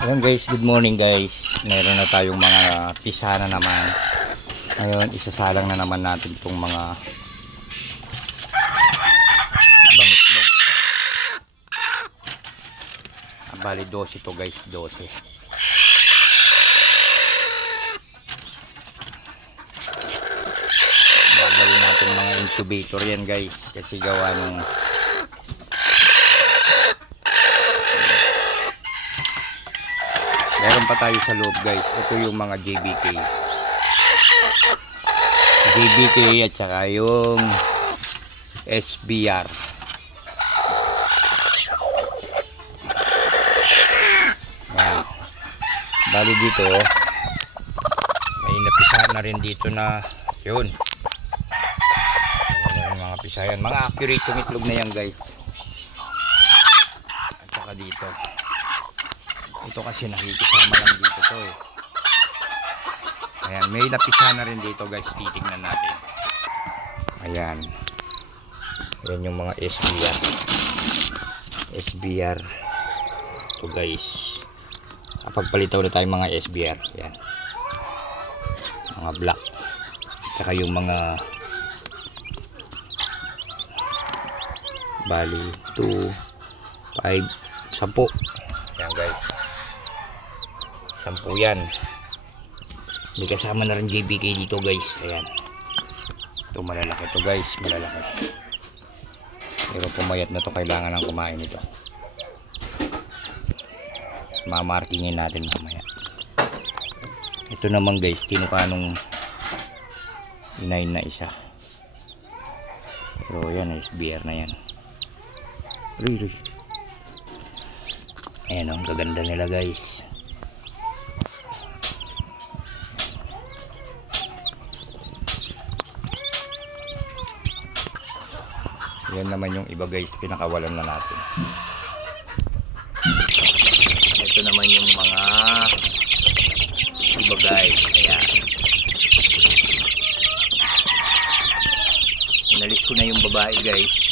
Ayun guys, good morning guys. Meron na tayong mga pisa na naman. Ngayon, isasalang na naman natin itong mga bangitlog. Bali 12 ito guys, 12. Gagawin natin mga incubator yan guys. Kasi gawa nung meron pa tayo sa loob guys. Ito yung mga JBK at saka yung SBR. Yan. Bali dito may napisa na rin dito na yun. Yung mga pisa yan. Mga accurate yung itlog na yan guys. At saka dito. Ito kasi nakikisama lang dito to eh. Ayan, may napisa na rin dito guys. Titignan natin. Ayan. Ayan yung mga SBR. SBR. Ito guys. Kapagpalitaw na tayong mga SBR. Ayan. Mga black. Saka yung mga bali 2, 5, 10. Ayan guys. 10 yan. May kasama na rin JBK dito guys. Ayan. Ito malalaki to guys. Malalaki. Pero pumayat na to. Kailangan ng kumain ito. Mamarkingin natin mamaya. Ito naman guys. Tinukanong inayin na isa. Pero yan. SBR na yan. Ruy. Ayan ang gaganda nila guys. Yan naman yung iba guys, pinakawalan na natin. Ito naman yung mga iba guys. Ayan. Inalis ko na yung babae guys.